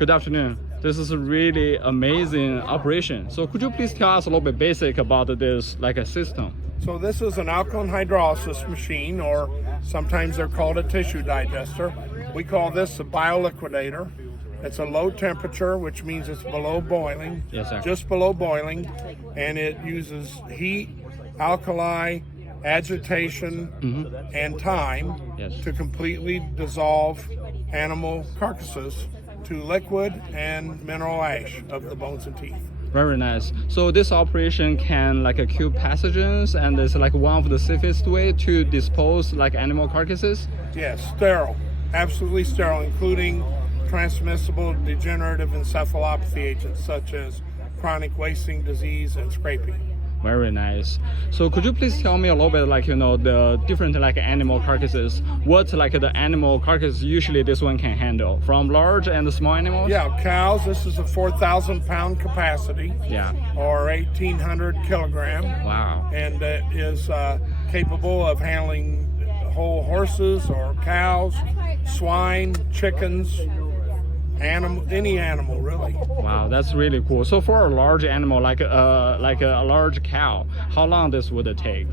Good afternoon. This is a really amazing operation. So could you please tell us a little bit basic about this like a system? So this is an alkaline hydrolysis machine, or sometimes they're called a tissue digester. We call this a bioliquidator. It's a low temperature, which means it's below boiling, Yes, sir. just below boiling, and it uses heat, alkali, agitation, and time Yes. to completely dissolve animal carcasses to liquid and mineral ash of the bones and teeth. Very nice. So this operation can like kill pathogens, and it's like one of the safest way to dispose like animal carcasses. Yes, sterile, absolutely sterile, including transmissible degenerative encephalopathy agents such as chronic wasting disease and scraping. Very nice. So could you please tell me a little bit like the different like animal carcasses? What like the animal carcass usually this one can handle, from large and small animals? Yeah, cows, this is a 4,000 pound capacity, Yeah. or 1,800 kilogram, Wow. and it is capable of handling whole horses or cows, swine, chickens, any animal really. Wow, that's really cool. So for a large animal like a large cow, how long this would take?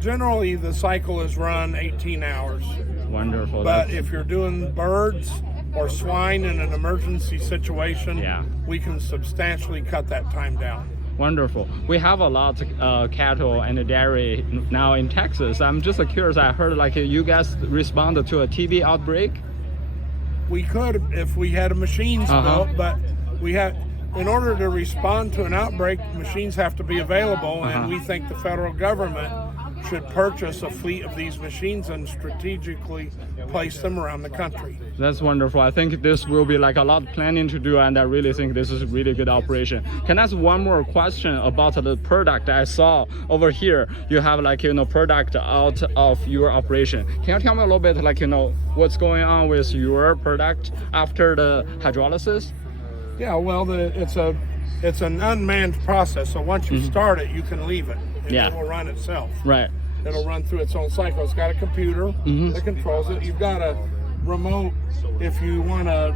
Generally the cycle is run 18 hours. Wonderful. But if you're doing birds or swine in an emergency situation, Yeah. we can substantially cut that time down. Wonderful. We have a lot of cattle and dairy now in Texas. I'm just curious. I heard like you guys responded to a TB outbreak. We could if we had machines built, but in order to respond to an outbreak, machines have to be available, and we think the federal government should purchase a fleet of these machines and strategically place them around the country. That's wonderful. I think this will be like a lot of planning to do, and I really think this is a really good operation. Can I ask one more question about the product I saw over here? You have like product out of your operation. Can you tell me a little bit like what's going on with your product after the hydrolysis? Yeah, well, it's an unmanned process, so once you start it, you can leave it, and Yeah. it will run itself. Right. It'll run through its own cycle. It's got a computer that controls it. You've got a remote if you want to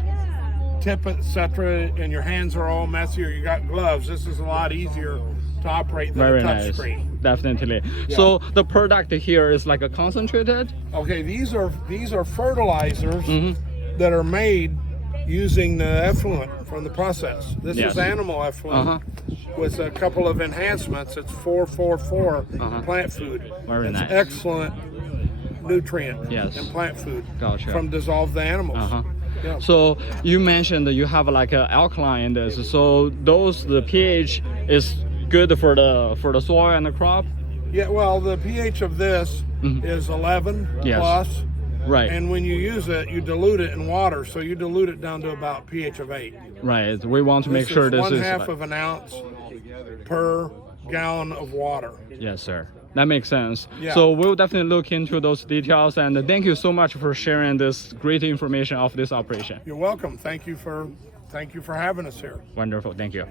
tip it, etc., and your hands are all messy or you got gloves. This is a lot easier to operate than Very a touch nice. screen. Definitely. Yeah. So the product here is like a concentrated. Okay, these are fertilizers that are made using the effluent from the process. This Yes. is animal effluent with a couple of enhancements. It's 444 plant food. Very it's nice. excellent nutrient Yes. in plant food Gotcha. from dissolved animals. Yeah. So you mentioned that you have like an alkaline in this. So the pH is good for the soil and the crop. Yeah, well, the pH of this is 11 Yes. plus, Right. and when you use it, you dilute it in water, so you dilute it down to about pH of 8. Right. We want to make sure this one is. half of an ounce per gallon of water. Yes, sir. That makes sense. Yeah. So we'll definitely look into those details, and thank you so much for sharing this great information of this operation. You're welcome. Thank you for having us here. Wonderful. Thank you.